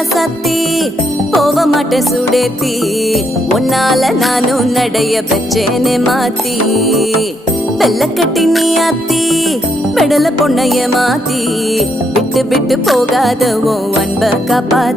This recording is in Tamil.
ராசாத்தி போக மாட்டேன் சுடேத்தி உன்னால நானும் நடைய பெற்றேனே மாத்தி வெள்ள கட்டி நீ ஆத்தி பெடல பொண்ணைய மாத்தி விட்டு விட்டு போகாத உன் அன்ப காப்பாத்தி